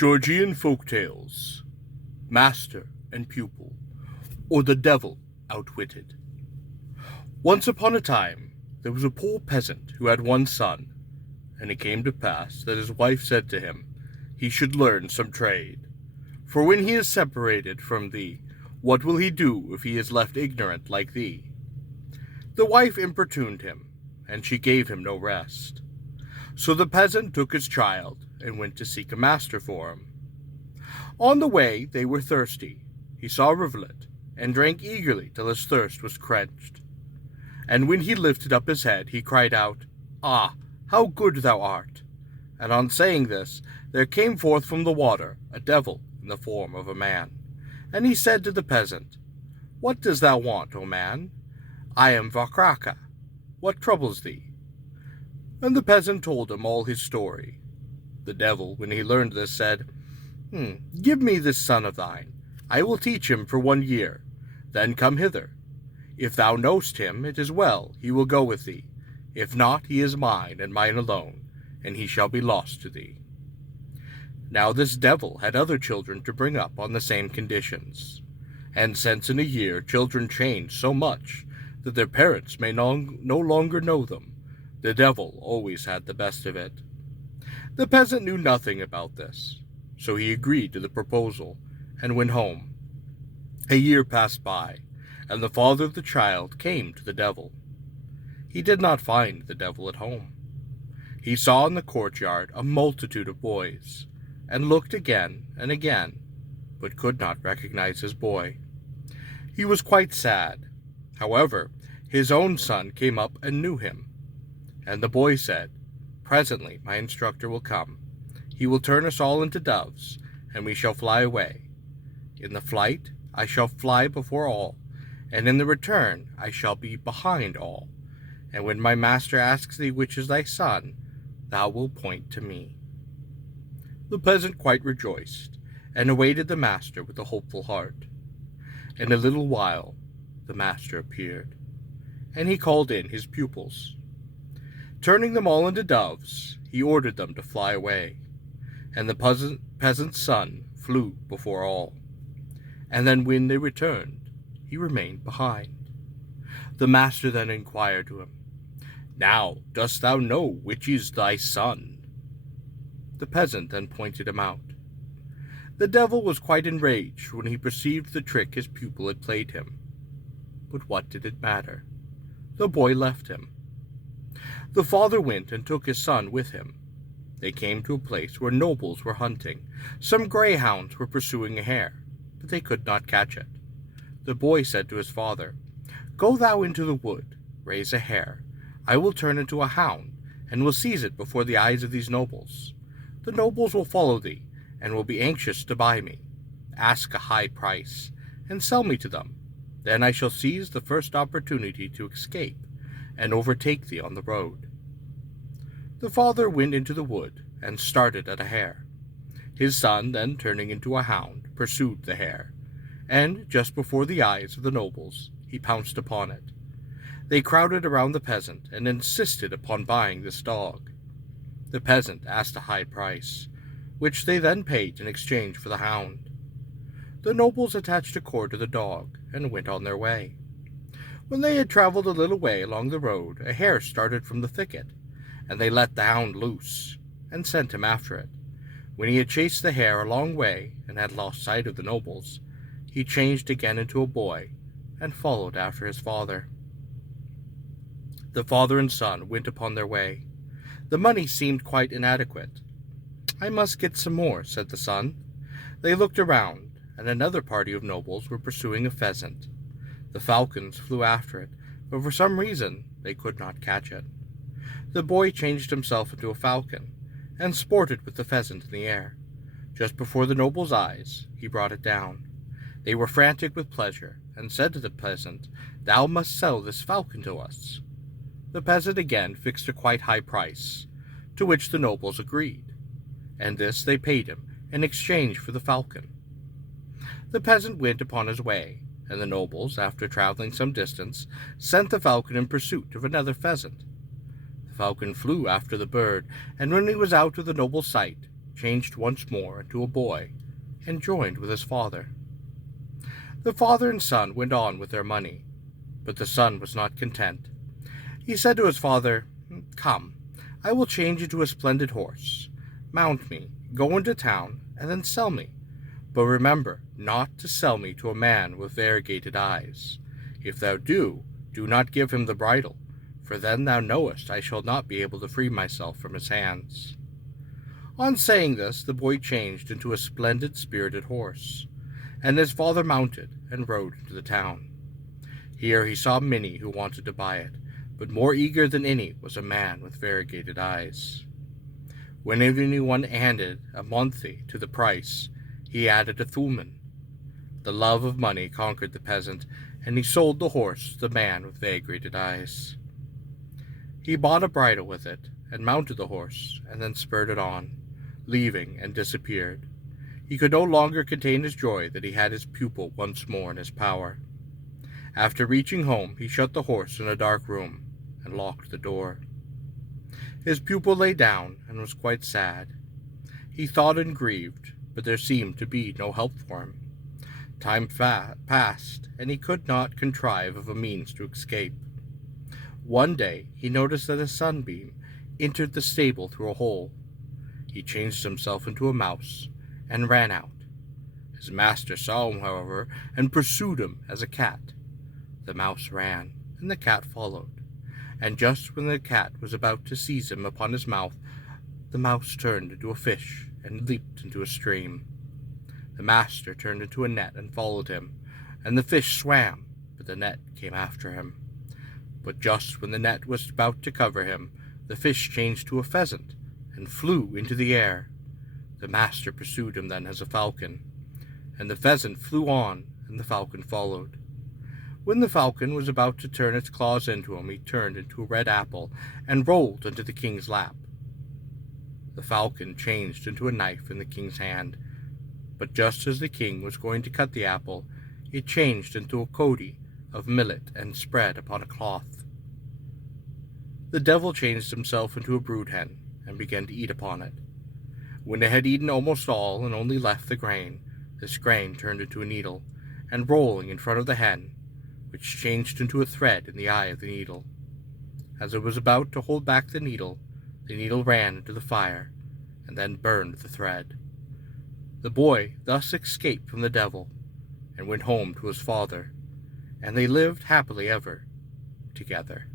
Georgian Folktales, Master and Pupil, or the Devil Outwitted. Once upon a time, there was a poor peasant who had one son, and it came to pass that his wife said to him, he should learn some trade. For when he is separated from thee, what will he do if he is left ignorant like thee? The wife importuned him, and she gave him no rest. So the peasant took his child and went to seek a master for him. On the way they were thirsty. He saw a rivulet, and drank eagerly till his thirst was quenched. And when he lifted up his head, he cried out, "Ah, how good thou art!" And on saying this, there came forth from the water a devil in the form of a man. And he said to the peasant, "What dost thou want, O man?" "I am Vakraka. What troubles thee?" And the peasant told him all his story. The devil, when he learned this, said, "Give me this son of thine. I will teach him for 1 year. Then come hither. If thou knowest him, it is well, he will go with thee. If not, he is mine, and mine alone, and he shall be lost to thee." Now this devil had other children to bring up on the same conditions. And since in a year children change so much that their parents may no longer know them, the devil always had the best of it. The peasant knew nothing about this, so he agreed to the proposal and went home. A year passed by, and the father of the child came to the devil. He did not find the devil at home. He saw in the courtyard a multitude of boys, and looked again and again, but could not recognize his boy. He was quite sad. However, his own son came up and knew him. And the boy said, "Presently my instructor will come. He will turn us all into doves, and we shall fly away. In the flight I shall fly before all, and in the return I shall be behind all. And when my master asks thee which is thy son, thou wilt point to me." The peasant quite rejoiced, and awaited the master with a hopeful heart. In a little while the master appeared, and he called in his pupils. Turning them all into doves, he ordered them to fly away, and the peasant's son flew before all. And then when they returned, he remained behind. The master then inquired to him, "Now dost thou know which is thy son?" The peasant then pointed him out. The devil was quite enraged when he perceived the trick his pupil had played him. But what did it matter? The boy left him. The father went and took his son with him. They came to a place where nobles were hunting. Some greyhounds were pursuing a hare, but they could not catch it. The boy said to his father, "Go thou into the wood, raise a hare. I will turn into a hound, and will seize it before the eyes of these nobles. The nobles will follow thee, and will be anxious to buy me. Ask a high price, and sell me to them. Then I shall seize the first opportunity to escape, and overtake thee on the road." The father went into the wood, and started at a hare. His son, then turning into a hound, pursued the hare, and just before the eyes of the nobles he pounced upon it. They crowded around the peasant, and insisted upon buying this dog. The peasant asked a high price, which they then paid in exchange for the hound. The nobles attached a cord to the dog, and went on their way. When they had traveled a little way along the road, a hare started from the thicket, and they let the hound loose, and sent him after it. When he had chased the hare a long way, and had lost sight of the nobles, he changed again into a boy, and followed after his father. The father and son went upon their way. The money seemed quite inadequate. "I must get some more," said the son. They looked around, and another party of nobles were pursuing a pheasant. The falcons flew after it, but for some reason they could not catch it. The boy changed himself into a falcon, and sported with the pheasant in the air. Just before the noble's eyes, he brought it down. They were frantic with pleasure, and said to the peasant, "Thou must sell this falcon to us." The peasant again fixed a quite high price, to which the nobles agreed, and this they paid him in exchange for the falcon. The peasant went upon his way, and the nobles, after traveling some distance, sent the falcon in pursuit of another pheasant. The falcon flew after the bird, and when he was out of the noble's sight, changed once more into a boy and joined with his father. The father and son went on with their money, but the son was not content. He said to his father, "Come, I will change into a splendid horse. Mount me, go into town, and then sell me. But remember not to sell me to a man with variegated eyes. If thou do not give him the bridle, for then thou knowest I shall not be able to free myself from his hands." On saying this, the boy changed into a splendid spirited horse, and his father mounted and rode into the town. Here he saw many who wanted to buy it, but more eager than any was a man with variegated eyes. When anyone added a monthly to the price, he added a thuman. The love of money conquered the peasant, and he sold the horse to the man with variegated eyes. He bought a bridle with it, and mounted the horse, and then spurred it on, leaving and disappeared. He could no longer contain his joy that he had his pupil once more in his power. After reaching home, he shut the horse in a dark room, and locked the door. His pupil lay down, and was quite sad. He thought and grieved, but there seemed to be no help for him. Time passed, and he could not contrive of a means to escape. One day he noticed that a sunbeam entered the stable through a hole. He changed himself into a mouse, and ran out. His master saw him, however, and pursued him as a cat. The mouse ran, and the cat followed, and just when the cat was about to seize him upon his mouth, the mouse turned into a fish and leaped into a stream. The master turned into a net and followed him, and the fish swam, but the net came after him. But just when the net was about to cover him, the fish changed to a pheasant and flew into the air. The master pursued him then as a falcon, and the pheasant flew on, and the falcon followed. When the falcon was about to turn its claws into him, he turned into a red apple and rolled into the king's lap. The falcon changed into a knife in the king's hand, but just as the king was going to cut the apple, it changed into a cody of millet and spread upon a cloth. The devil changed himself into a brood hen and began to eat upon it. When it had eaten almost all and only left the grain, this grain turned into a needle, and rolling in front of the hen, which changed into a thread in the eye of the needle. As it was about to hold back the needle ran into the fire, and then burned the thread. The boy thus escaped from the devil, and went home to his father, and they lived happily ever together.